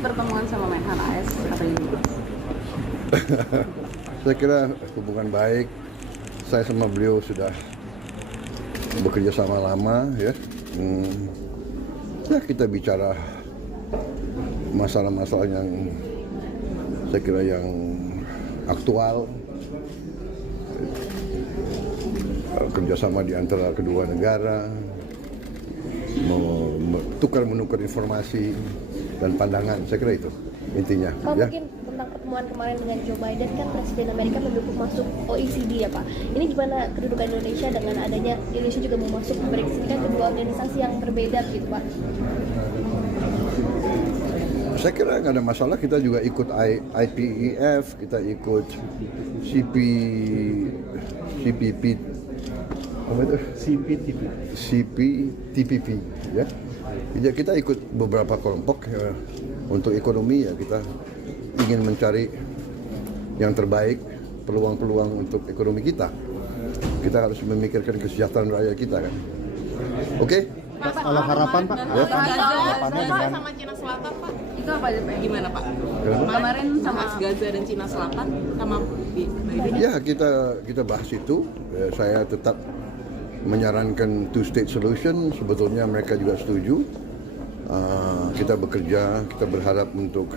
pertemuan sama Menhan AS hari ini? Saya kira hubungan baik. Saya sama beliau sudah bekerja sama lama ya. Ya kita bicara masalah-masalah yang saya kira yang aktual, kerjasama di antara kedua negara, menukar informasi dan pandangan. Saya kira itu intinya. Pak, Ya. mungkin tentang pertemuan kemarin dengan Joe Biden, kan Presiden Amerika mendukung masuk OECD ya Pak. Ini gimana kedudukan Indonesia dengan adanya Indonesia juga mau masuk BRICS, ini kan kedua organisasi yang berbeda gitu Pak? Saya kira nggak ada masalah, kita juga ikut IPEF, kita ikut CPTPP, ya. Jadi kita ikut beberapa kelompok ya. Untuk ekonomi ya kita ingin mencari yang terbaik, peluang-peluang untuk ekonomi kita. Kita harus memikirkan kesejahteraan rakyat kita kan. Oke? Kalau harapan Pak, Ya. harapannya dengan Sama Cina Selatan Pak, itu apa aja Pak? Gimana Pak? Kenapa? Kemarin sama Gaza dan Cina Selatan sama Biden. Ya kita bahas itu. Saya tetap menyarankan two-state solution. Sebetulnya mereka juga setuju. Kita bekerja, kita berharap untuk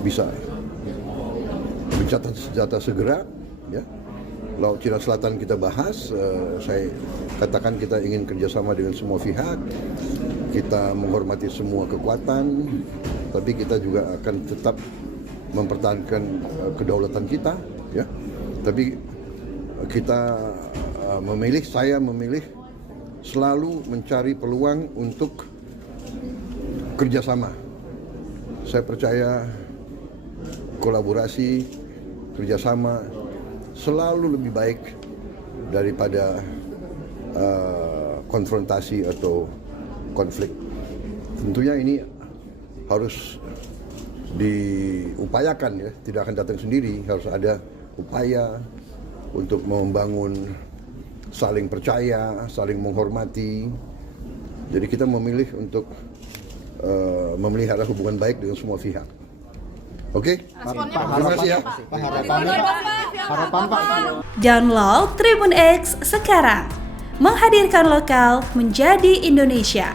bisa gencatan senjata segera. Ya. Laut Cina Selatan kita bahas. Saya katakan kita ingin kerjasama dengan semua pihak. Kita menghormati semua kekuatan, tapi kita juga akan tetap mempertahankan kedaulatan kita. Ya. Tapi kita saya memilih selalu mencari peluang untuk kerjasama. Saya percaya kolaborasi, kerjasama selalu lebih baik daripada konfrontasi atau konflik. Tentunya ini harus diupayakan ya, tidak akan datang sendiri, harus ada upaya untuk membangun saling percaya, saling menghormati. Jadi kita memilih untuk memelihara hubungan baik dengan semua pihak. Oke? Terima kasih ya. harapan Pak. Download Tribun X sekarang. Menghadirkan lokal menjadi Indonesia.